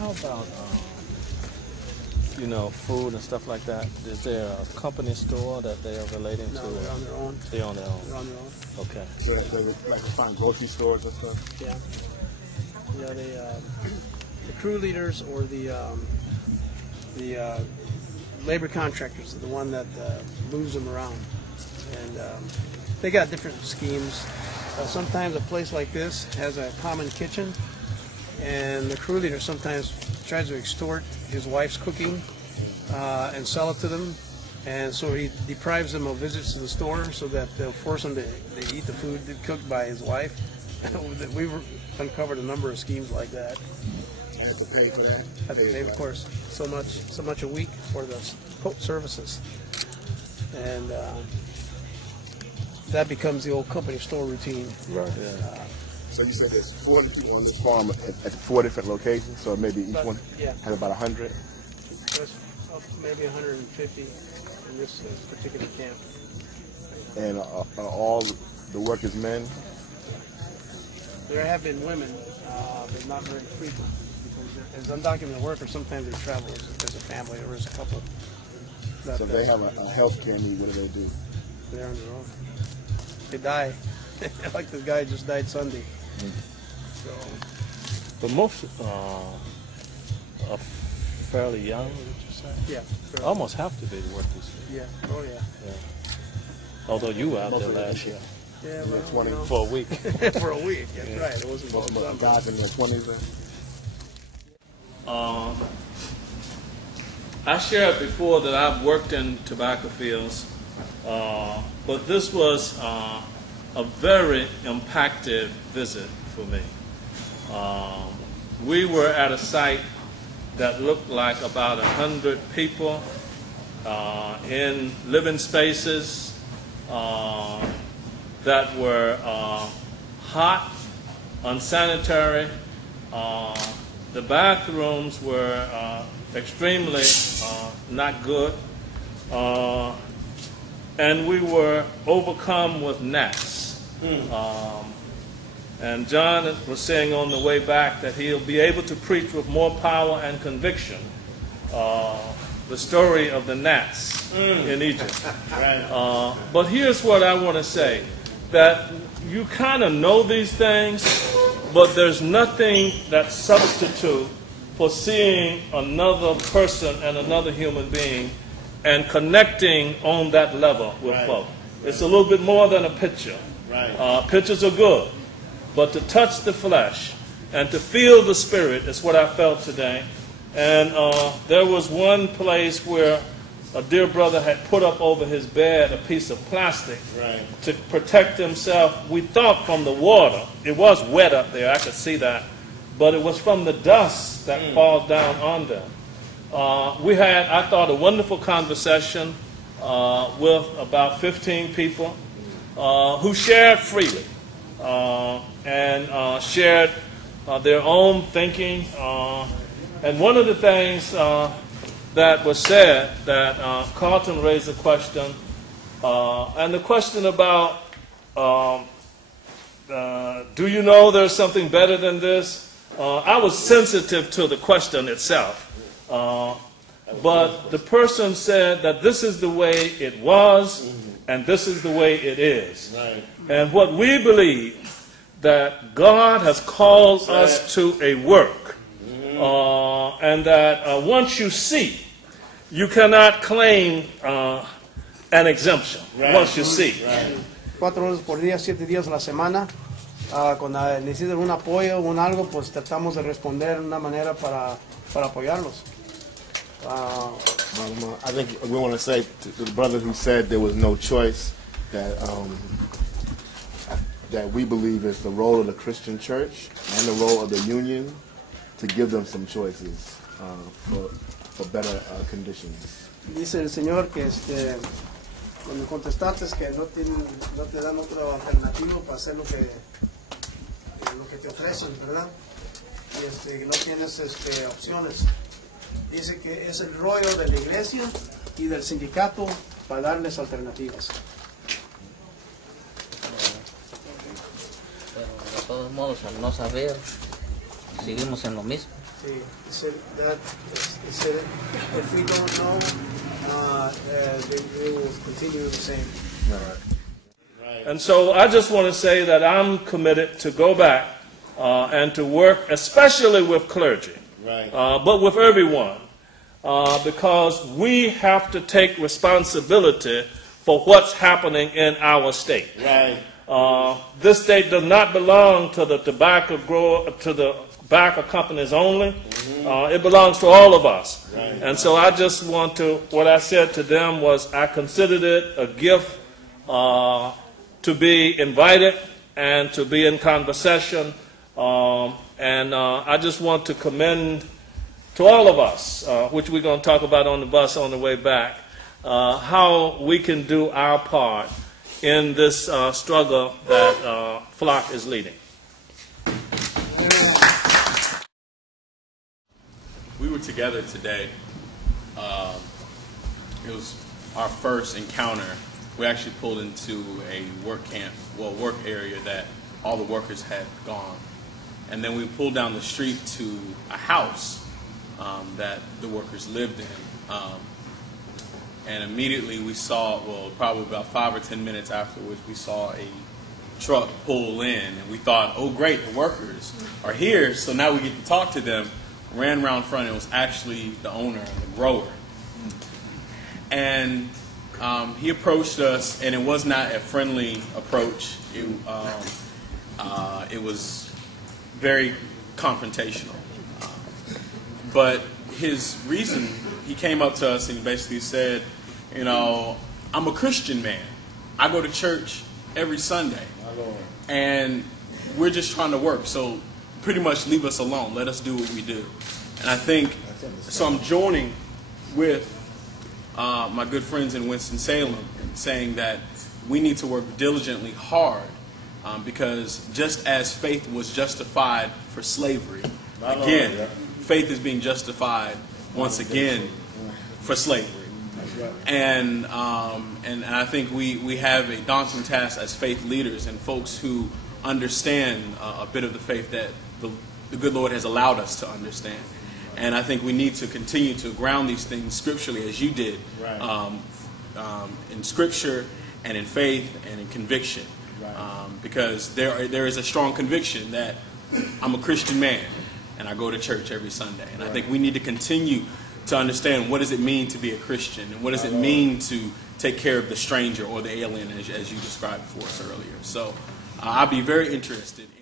how about you know, food and stuff like that? Is there a company store that they are relating to? No, they're on their own. They're on their own. They're on their own. Okay. They like to find grocery stores and stuff. Yeah. Yeah, the crew leaders or the labor contractors are the one that moves them around, and they got different schemes. Sometimes a place like this has a common kitchen, and the crew leader sometimes tries to extort his wife's cooking and sell it to them, and so he deprives them of visits to the store so that they'll force them to eat the food cooked by his wife. We've uncovered a number of schemes like that. I have to pay for that. Have to pay, of course, so much a week for the services, and that becomes the old company store routine. Right. So you said there's 400 people on this farm at 4 different locations, so maybe each one has about 100? There's maybe 150 in this particular camp. And are all the workers men? There have been women, but not very frequent, because as undocumented workers, sometimes they travel as a family or as a couple. So they have a health care need. What do they do? They're on their own. They die. Like the guy just died Sunday. So, but most are fairly young, would you say? Yeah. Almost have to be workers. Yeah. Oh yeah. Although you were out there last year. Yeah, well, you know, for a week. For a week, that's right. It wasn't most of the guys in their 20s. I shared before that I've worked in tobacco fields, but this was a very impactful visit for me. We were at a site that looked like about 100 people in living spaces that were hot, unsanitary. The bathrooms were extremely not good, and we were overcome with gnats. And John was saying on the way back that he'll be able to preach with more power and conviction the story of the gnats in Egypt. But here's what I want to say, that you kind of know these things, but there's nothing that substitute for seeing another person and another human being and connecting on that level with folk. It's a little bit more than a picture. Pictures are good, but to touch the flesh and to feel the spirit is what I felt today. And there was one place where a dear brother had put up over his bed a piece of plastic to protect himself. We thought from the water. It was wet up there, I could see that. But it was from the dust that falls down on them. We had, I thought, a wonderful conversation with about 15 people who shared freely and shared their own thinking. And one of the things that was said, that Carlton raised a question, and the question about, do you know there's something better than this? I was sensitive to the question itself, but the person said that this is the way it was, and this is the way it is. And what we believe, that God has called us to a work, and that once you see, you cannot claim an exemption. Once you see. 4 horas por día, 7 días a la semana. Cuando necesitan un apoyo o un algo, pues tratamos de responder de una manera para apoyarlos. I think we want to say to the brothers who said there was no choice, that that we believe is the role of the Christian church and the role of the union to give them some choices for better conditions. Dice el Señor que cuando contestaste que no te dan otro alternativo para hacer lo que te ofrecen, ¿verdad? Y no tienes opciones. Dice que es el rollo de la iglesia y del sindicato para darles alternativas. Pero de todos modos, al no saber, seguimos en lo mismo. See, if we don't know, they will continue the same. Right. And so I just want to say that I'm committed to go back and to work, especially with clergy, Right. but with everyone, because we have to take responsibility for what's happening in our state. Right. This state does not belong to the tobacco companies only. It belongs to all of us. Right. And so I just want to, what I said to them was I considered it a gift to be invited and to be in conversation. And I just want to commend to all of us, which we're going to talk about on the bus on the way back, how we can do our part in this struggle that FLOC is leading. We were together today. It was our first encounter. We actually pulled into a work camp, work area that all the workers had gone. And then we pulled down the street to a house that the workers lived in. And immediately we saw, probably about 5 or 10 minutes afterwards, we saw a truck pull in. And we thought, oh great, the workers are here, so now we get to talk to them. Ran around front, and it was actually the owner, the grower. And he approached us, and it was not a friendly approach. It was very confrontational. But his reason, he came up to us and he basically said, you know, I'm a Christian man. I go to church every Sunday. And we're just trying to work, so pretty much leave us alone. Let us do what we do. And I think, so I'm joining with my good friends in Winston-Salem saying that we need to work diligently hard because just as faith was justified for slavery, again, faith is being justified once again for slavery. And I think we have a daunting task as faith leaders and folks who understand a bit of the faith that the good Lord has allowed us to understand. And I think we need to continue to ground these things scripturally, as you did, in scripture and in faith and in conviction. Because there is a strong conviction that I'm a Christian man and I go to church every Sunday. And I think we need to continue to understand what does it mean to be a Christian and what does it mean to take care of the stranger or the alien as you described for us earlier. So I'd be very interested in